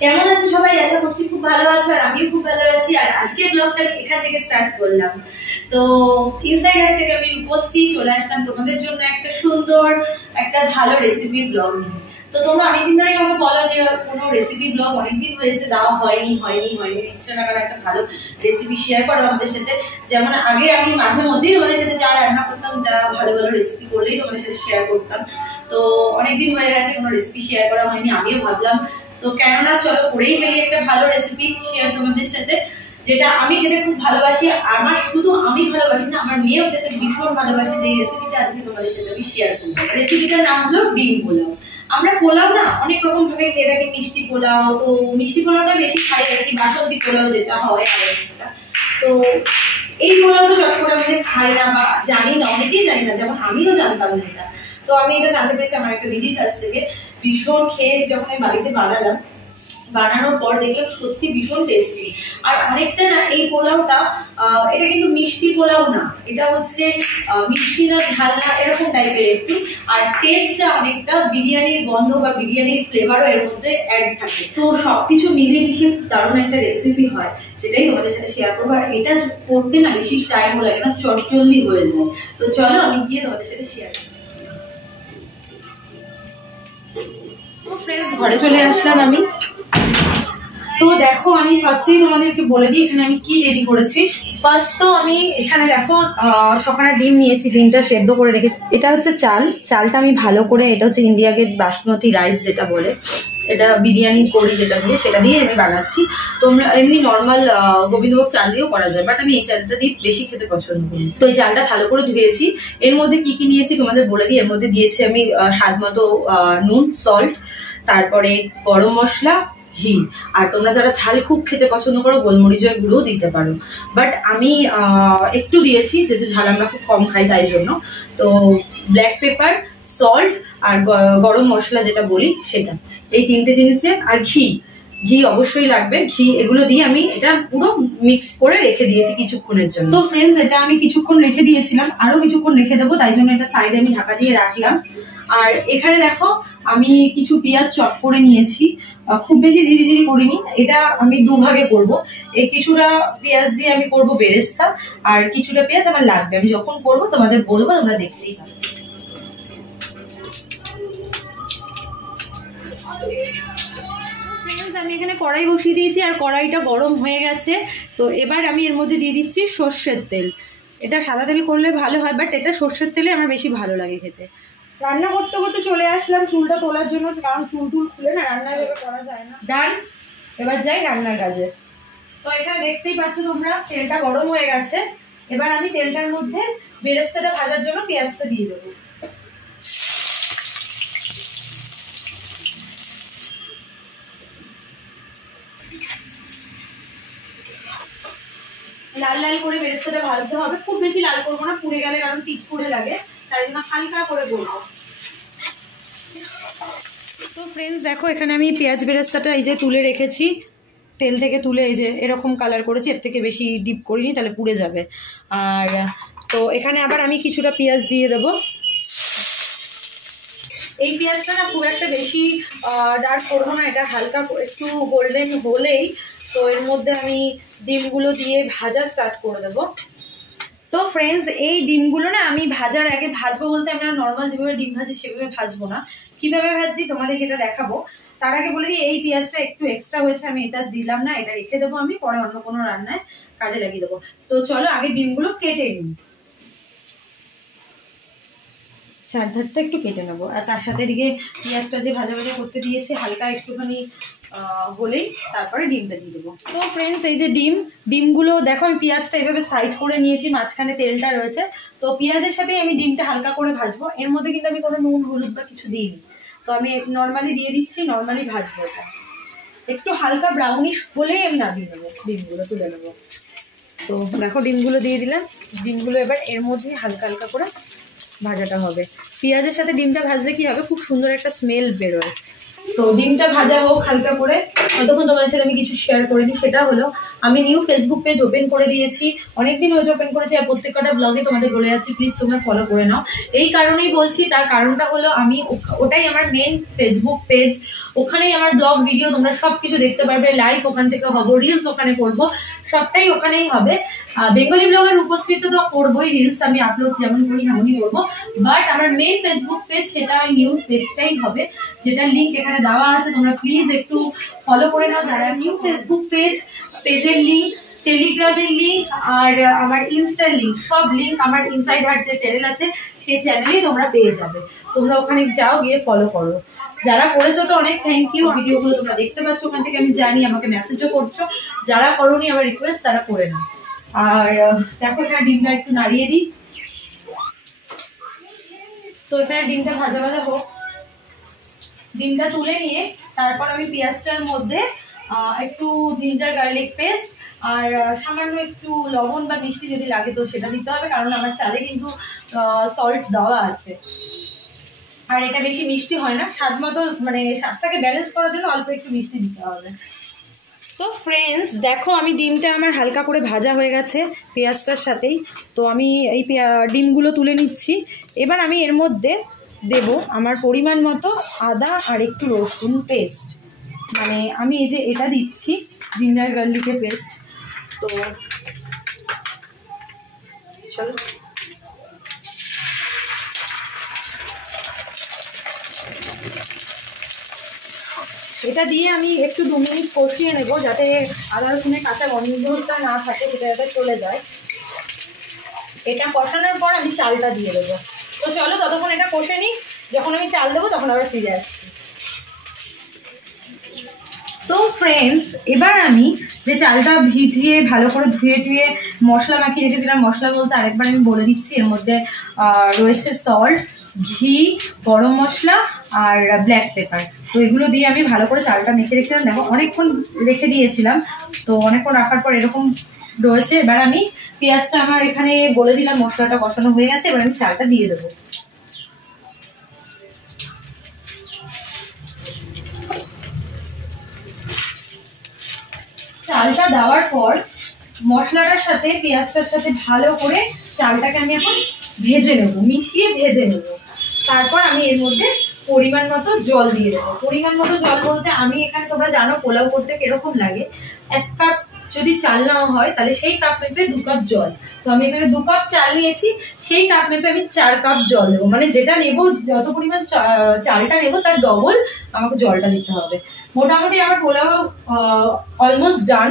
কেমন আছো সবাই? আশা করছি খুব ভালো আছো, আর আমিও খুব ভালো আছি। আর আজকে ব্লগটা এখান থেকে স্টার্ট করলাম। তো ইনসাইডার থেকে আমি রূপশ্রী চলে আসলাম তোমাদের জন্য একটা সুন্দর একটা ভালো রেসিপির ব্লগ নিয়ে। তো তোমরা অনেকদিন ধরেই আমাকে বলো যে কোনো রেসিপি ব্লগ অনেকদিন হয়েছে দেওয়া হয়নি দিচ্ছ না, কারণ একটা ভালো রেসিপি শেয়ার করো আমাদের সাথে। যেমন আগে আমি মাঝে মধ্যেই তোমাদের সাথে যা রান্না করতাম, যা ভালো ভালো রেসিপি করলেই তোমাদের সাথে শেয়ার করতাম। তো অনেকদিন হয়ে গেছে কোনো রেসিপি শেয়ার করা হয়নি, আমিও ভাবলাম তো কেননা চলো করেই ফেলি একটা ভালো রেসিপি শেয়ার তোমাদের সাথে, যেটা আমি খেতে খুব ভালোবাসি। আমার শুধু আমি ভালোবাসি না, আমার মেয়েও খেতে ভীষণ ভালোবাসে। যে রেসিপিটা আজকে তোমাদের সাথে আমি শেয়ার করবো, রেসিপিটার নাম হলো ডিম পোলাও। আমরা পোলাও না অনেক রকম ভাবে খেয়ে থাকি, মিষ্টি পোলাও, তো মিষ্টি পোলাওটা বেশি খাই আর কি, বাসন্তী পোলাও যেটা হয় আলাদা। তো এই পোলাওটা চট করে আমাদের খাই না বা জানি না, অনেকেই জানি না, যেমন আমিও জানতাম না এটা। তো আমি এটা জানতে পেরেছি আমার একটা দিদির কাছ থেকে। ভীষণ খেয়ে যখন আমি বাড়িতে বানালাম, বানানোর পর দেখলাম সত্যি ভীষণ টেস্টি। আর অনেকটা না এই পোলাওটা, এটা কিন্তু মিষ্টি পোলাও না, এটা হচ্ছে মিষ্টি না ঝাল না এরকম টাইপের একটু। আর টেস্টটা অনেকটা বিরিয়ানির গন্ধ বা বিরিয়ানির ফ্লেভারও এর মধ্যে অ্যাড থাকে। তো সবকিছু মিলিয়ে মিশিয়ে দারুণ একটা রেসিপি হয়, যেটাই তোমাদের সাথে শেয়ার করবো। আর এটা করতে না বেশি টাইমও লাগে না, চটজলদি হয়ে যায়। তো চলো আমি গিয়ে তোমাদের সাথে শেয়ার করি। ফ্রেন্ডস, ঘরে চলে আসলাম আমি। তো দেখো আমি ফার্স্টেই তোমাদেরকে বলে দিই এখানে আমি কি রেডি করেছি। ফার্স্ট তো আমি এখানে দেখো 6খানা ডিম নিয়েছি, ডিমটা সেদ্ধ করে রেখেছি। এটা হচ্ছে চালটা আমি ভালো করে, এটা হচ্ছে ইন্ডিয়া গেট বাসমতি রাইস যেটা বলে, এটা বিরিয়ানি করি যেটা দিয়ে, সেটা দিয়ে আমি বানাচ্ছি। তোমরা এমনি নর্মাল গোবিন্দভোগ চাল দিয়েও করা যায়, বাট আমি এই চালটা দিয়ে বেশি খেতে পছন্দ করি। তো এই চালটা ভালো করে ধুয়েছি। এর মধ্যে কি কি নিয়েছি তোমাদের বলে দিই। এর মধ্যে দিয়েছি আমি স্বাদ মতো নুন, সল্ট, তারপরে গরম মশলা, ঘি। আর তোমরা যারা ঝাল খুব খেতে পছন্দ করো গোলমরিচের গুঁড়ো দিতে পারো, বাট আমি একটু দিয়েছি যেহেতু ঝাল আমরা খুব কম খাই তাই জন্য। তো ব্ল্যাক পেপার, সল্ট আর গরম মশলা যেটা বলি সেটা, এই 3টে জিনিস দিয়ে, আর ঘি অবশ্যই লাগবে। ঘি এগুলো দিয়ে আমি এটা পুরো মিক্স করে রেখে দিয়েছি কিছুক্ষণের জন্য। তো ফ্রেন্ডস, এটা আমি কিছুক্ষণ রেখে দিয়েছিলাম, আরো কিছুক্ষণ রেখে দেবো, তাই জন্য এটা সাইডে আমি ঢাকা দিয়ে রাখলাম। আর এখানে দেখো আমি কিছু পেঁয়াজ চপ করে নিয়েছি, খুব বেশি ঝিরিঝিরি করিনি, এটা আমি দুভাগে করব। এই কিছুটা পেঁয়াজ দিয়ে আমি করব বেরেস্তা, আর কিছুটা পেঁয়াজ আমার লাগবে, আমি যখন করব তোমাদের বলবো, তোমরা দেখতেই পাবে। আমি এখানে কড়াই বসিয়ে দিয়েছি, আর কড়াইটা গরম হয়ে গেছে। তো এবার আমি এর মধ্যে দিয়ে দিচ্ছি সর্ষের তেল। এটা সাদা তেল করলে ভালো হয়, বাট এটা সর্ষের তেলে আমার বেশি ভালো লাগে খেতে। রান্না করতে করতে চলে আসলাম চুলটা তোলার জন্য, কারণ চুল খুলে না রান্না এভাবে করা যায় না। ডান, এবার যাই রান্নার কাজে। তো এখানে দেখতেই পাচ্ছ তোমরা, তেলটা গরম হয়ে গেছে। এবার আমি তেলটার মধ্যে বেরেস্তাটা ভাজার জন্য পেঁয়াজটা দিয়ে দেবো। লাল লাল করে বেরেস্তাটা ভাজতে হবে, খুব বেশি লাল করবো না, পুড়ে গেলে কারণ তিত করে লাগে, তাই জন্য হালকা করে করবো। তো ফ্রেন্ডস দেখো, এখানে আমি পেঁয়াজ বেরেস্তাটা এই যে তুলে রেখেছি, তেল থেকে তুলে এই যে এরকম কালার করেছি, এর থেকে বেশি ডিপ করিনি, তাহলে পুড়ে যাবে। আর তো এখানে আবার আমি কিছুটা পেঁয়াজ দিয়ে দেবো। এই পেঁয়াজটা না খুব একটা বেশি ডার্ক করবো না, এটা হালকা একটু গোল্ডেন হলেই তো এর মধ্যে আমি ডিমগুলো দিয়ে ভাজা স্টার্ট করে দেবো। তো ফ্রেন্ডস, এই ডিমগুলো না আমি ভাজার আগে ভাজবো বলতে, আমরা নর্মাল যেভাবে ডিম ভাজি সেভাবে ভাজবো না, কিভাবে ভাজছি তোমাদের সেটা দেখাবো। তার আগে বলে দিই, এই পেঁয়াজটা একটু এক্সট্রা হয়েছে, আমি এটা দিলাম না, এটা রেখে দেবো, আমি পরে অন্য কোনো রান্নায় কাজে লাগিয়ে দেবো। তো চলো আগে ডিমগুলো কেটে নিই, চারধারটা একটু কেটে নেবো। আর তার সাথে দিকে পেঁয়াজটা যে ভাজা ভাজা করতে দিয়েছি, হালকা একটুখানি হলেই তারপরে ডিমটা দিয়ে দেবো। তো ফ্রেন্ডস, এই যে ডিমগুলো দেখো, আমি পেঁয়াজটা এইভাবে সাইড করে নিয়েছি, মাঝখানে তেলটা রয়েছে। তো পেঁয়াজের সাথে আমি ডিমটা হালকা করে ভাজবো, এর মধ্যে কিন্তু আমি কোনো নুন হলুদ বা কিছু দিইনি। তো আমি নর্মালি দিয়ে দিচ্ছি, নর্মালি ভাজবো। এটা একটু হালকা ব্রাউনিশ হলেই আমি নামিয়ে নেবো, ডিমগুলো তুলে নেবো। তো দেখো ডিমগুলো দিয়ে দিলাম, ডিমগুলো এবার এর মধ্যে হালকা হালকা করে ভাজাটা হবে। পেঁয়াজের সাথে ডিমটা ভাজলে কি হবে, খুব সুন্দর একটা স্মেল বেরোয়। তো ডিমটা ভাজা হোক হালকা করে, ততক্ষণ তোমাদের সাথে আমি কিছু শেয়ার করে নিই। সেটা হলো আমি নিউ ফেসবুক পেজ ওপেন করে দিয়েছি, অনেকদিন হয়েছে ওপেন করেছি, আর প্রত্যেকটা ব্লগে তোমাদের বলে যাচ্ছি প্লিজ তোমরা ফলো করে নাও। এই কারণেই বলছি, তার কারণটা হলো আমি ওটাই আমার মেন ফেসবুক পেজ, ওখানেই আমার ব্লগ ভিডিও তোমরা সব কিছু দেখতে পারবে, লাইভ ওখান থেকে হবো, রিলস ওখানে করবো, সবটাই ওখানেই হবে। বেঙ্গলি ব্লগের উপস্থিত তো করবোই, রিলস আমি আপলোড যেমন করি তেমনই করবো, বাট আমার মেন ফেসবুক পেজ সেটা নিউ পেজটাই হবে, যেটা লিঙ্ক এখানে দেওয়া আছে, তোমরা প্লিজ একটু ফলো করে নাও। যারা নিউ ফেসবুক পেজের লিঙ্ক, টেলিগ্রামের লিঙ্ক আর আমার ইনস্টার লিঙ্ক, সব লিঙ্ক আমার ইনসাইড হার্ট যে চ্যানেল আছে সেই চ্যানেলেই তোমরা পেয়ে যাবে, তোমরা ওখানে যাও, গিয়ে ফলো করো। যারা করেছো তো অনেক থ্যাংক ইউ, ভিডিওগুলো তোমরা দেখতে পাচ্ছ ওখান থেকে, আমি জানি আমাকে মেসেজও করছো, যারা করোনি আমার রিকোয়েস্ট তারা করে নাও। আর দেখো এখানে ডিমটা একটু নাড়িয়ে দিই, তো এখানে ডিমটা ভাজা ভাজা হোক, ডিমটা তুলে নিয়ে তারপর আমি পেঁয়াজটার মধ্যে একটু জিঞ্জার গার্লিক পেস্ট আর সামান্য একটু লবণ বা মিষ্টি যদি লাগে তো সেটা দিতে হবে, কারণ আমার চালে কিন্তু সল্ট দেওয়া আছে, আর এটা বেশি মিষ্টি হয় না, স্বাদ মতো মানে স্বাদটাকে ব্যালেন্স করার জন্য অল্প একটু মিষ্টি দিতে হবে। তো ফ্রেন্ডস দেখো আমি ডিমটা আমার হালকা করে ভাজা হয়ে গেছে পেঁয়াজটার সাথেই, তো আমি এই ডিমগুলো তুলে নিচ্ছি। এবার আমি এর মধ্যে দেব আমার পরিমাণ মতো আদা আর একটু রসুন পেস্ট, মানে আমি এই যে এটা দিচ্ছি জিঞ্জার গার্লিকের পেস্ট। তো চলো এটা দিয়ে আমি একটু 2 মিনিট কষিয়ে নেব, যাতে আদা রসুনের কাঁচা গন্ধটা না থাকে, সেটা যাতে চলে যায়। এটা কষানোর পর আমি চালটা দিয়ে দেবো। তো চলো ততক্ষণ এটা কষে নিই, যখন আমি চাল দেবো তখন আবার ফিরে আসছি। তো ফ্রেন্ডস এবার আমি যে চালটা ভিজিয়ে ভালো করে ধুয়ে টুয়ে মশলা মাখিয়ে রেখেছিলাম, মশলা বলতে আরেকবার আমি বলে দিচ্ছি, এর মধ্যে রয়েছে সল্ট, ঘি, গরম মশলা আর ব্ল্যাক পেপার। তো এগুলো দিয়ে আমি ভালো করে চালটা মেখে রেখেছিলাম, দেখো অনেকক্ষণ রেখে দিয়েছিলাম, তো অনেকক্ষণ রাখার পর এরকম রয়েছে। এবার আমি পেঁয়াজটা আমার এখানে বলে দিলাম, মশলাটা কষানো হয়ে গেছে, এবার আমি চালটা দিয়ে দেবো। চালটা দেওয়ার পর মশলাটার সাথে পেঁয়াজটার সাথে ভালো করে চালটাকে আমি এখন ভেজে নেব, মিশিয়ে ভেজে নেব। তারপর আমি এর মধ্যে পরিমাণ মতো জল দিয়ে দেবো। পরিমাণ মতো জল বলতে আমি এখানে, তোমরা জানো পোলাও করতে কিরকম লাগে, 1 কাপ যদি চাল নেওয়া হয় তাহলে সেই কাপ মেপে 2 কাপ জল, তো আমি এখানে 2 কাপ চাল নিয়েছি, সেই কাপ মেপে আমি 4 কাপ জল দেবো, মানে যেটা নেবো, যত পরিমাণ চালটা নেবো তার ডবল আমাকে জলটা দিতে হবে। মোটামুটি আমার পোলাও অলমোস্ট ডান।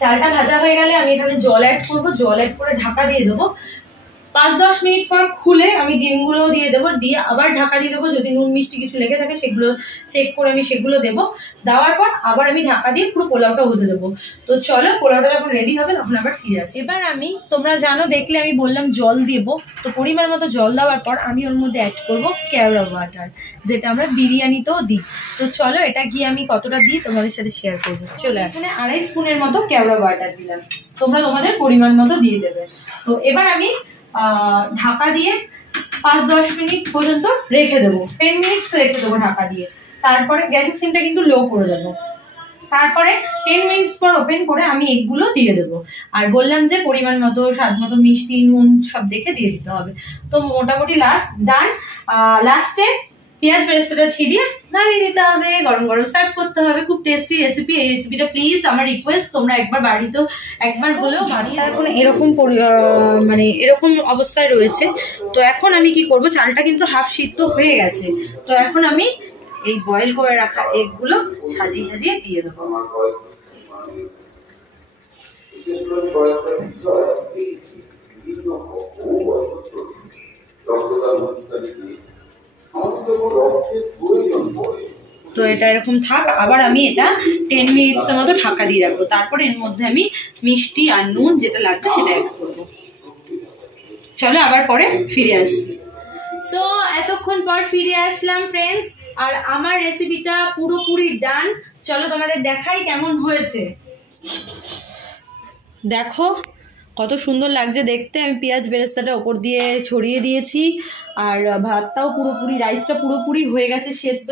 চালটা ভাজা হয়ে গেলে আমি এখানে জল অ্যাড করবো, জল অ্যাড করে ঢাকা দিয়ে দেবো। 5-10 মিনিট পর খুলে আমি ডিমগুলো দিয়ে দেবো, দিয়ে আবার ঢাকা দিয়ে দেবো, যদি নুন মিষ্টি কিছু লেগে থাকে সেগুলো চেক করে আমি সেগুলো দেবো। দেওয়ার পর আবার আমি ঢাকা দিয়ে পুরো পোলাওটা হতে দেবো। তো চলো পোলাওটা যখন রেডি হবে তখন আবার ফিরে আসি। এবার আমি, তোমরা জানো দেখলে আমি বললাম জল দেবো, তো পরিমাণ মতো জল দেওয়ার পর আমি ওর মধ্যে অ্যাড করবো কেওড়া ওয়াটার, যেটা আমরা বিরিয়ানিতেও দিই। তো চলো এটা গিয়ে আমি কতটা দিই তোমাদের সাথে শেয়ার করবো। চলো এখানে 2.5 স্পুনের মতো কেওড়া ওয়াটার দিলাম, তোমরা তোমাদের পরিমাণ মতো দিয়ে দেবে। তো এবার আমি ঢাকা দিয়ে 5-10 মিনিট পর্যন্ত রেখে দেবো, 10 মিনিটস রেখে দেবো ঢাকা দিয়ে। তারপরে গ্যাসের সিমটা কিন্তু লো করে দেবো। তারপরে 10 মিনিটস পর ওপেন করে আমি এগুলো দিয়ে দেবো, আর বললাম যে পরিমাণ মতো স্বাদ মতো মিষ্টি নুন সব দেখে দিয়ে দিতে হবে। তো মোটামুটি লাস্ট ডান। লাস্টে পেঁয়াজ বেরেস্তাটা ছিলিয়ে নামিয়ে দিতে হবে, গরম গরম সার্ভ করতে হবে। খুব টেস্টি রেসিপি, এই রেসিপিটা প্লিজ আমার রিকোয়েস্ট তোমরা একবার বাড়িতেও একবার হলেও বানিয়ে। এখন এরকম মানে এরকম অবস্থায় রয়েছে। তো এখন আমি কি করব, চালটা কিন্তু হাফ সিদ্ধ হয়ে গেছে, তো এখন আমি এই বয়েল করে রাখা এগগুলো সাজিয়ে সাজিয়ে দিয়ে দেবো। তো এটা এরকম থাক, আবার আমি এটা 10 মিনিটসের মতো ঢাকা দিয়ে রাখবো। তারপরে এর মধ্যে আমি মিষ্টি আর নুন যেটা লাগবে সেটা অ্যাড করবো। চলো আবার পরে ফিরে আসি। তো এতক্ষণ পর ফিরে আসলাম ফ্রেন্ডস, আর আমার রেসিপিটা পুরোপুরি ডান। চলো তোমাদের দেখাই কেমন হয়েছে। দেখো কত সুন্দর লাগছে দেখতে। আমি পেঁয়াজ বেরেস্তাটা ওপর দিয়ে ছড়িয়ে দিয়েছি, আর ভাতটাও পুরোপুরি, রাইসটা পুরোপুরি হয়ে গেছে সেদ্ধ,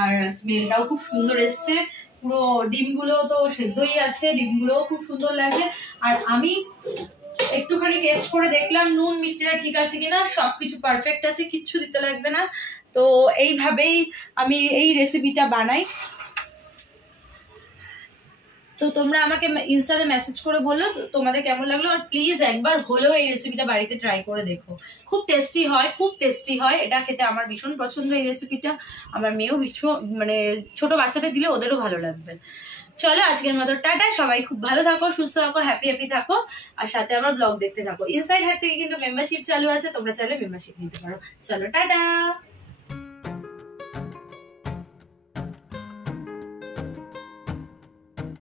আর স্মেলটাও খুব সুন্দর এসছে। পুরো ডিমগুলো তো সেদ্ধই আছে, ডিমগুলোও খুব সুন্দর লাগছে। আর আমি একটুখানি টেস্ট করে দেখলাম নুন মিষ্টিটা ঠিক আছে কিনা, সবকিছু পারফেক্ট আছে, কিচ্ছু দিতে লাগবে না। তো এইভাবেই আমি এই রেসিপিটা বানাই। তো তোমরা আমাকে ইনস্টাতে মেসেজ করে বললো তোমাদের কেমন লাগলো, আর প্লিজ একবার হলেও এই রেসিপিটা বাড়িতে ট্রাই করে দেখো। খুব টেস্টি হয়, খুব টেস্টি হয়, এটা খেতে আমার ভীষণ পছন্দ এই রেসিপিটা। আমার মেয়েও ভীষণ, মানে ছোট বাচ্চাদের দিলে ওদেরও ভালো লাগবে। চলো আজকের মতো টাটা, সবাই খুব ভালো থাকো, সুস্থ থাকো, হ্যাপি হ্যাপি থাকো, আর সাথে আমার ব্লগ দেখতে থাকো। ইনসাইড হাট থেকে কিন্তু মেম্বারশিপ চালু আছে, তোমরা চাইলে মেম্বারশিপ নিতে পারো। চলো টাটা।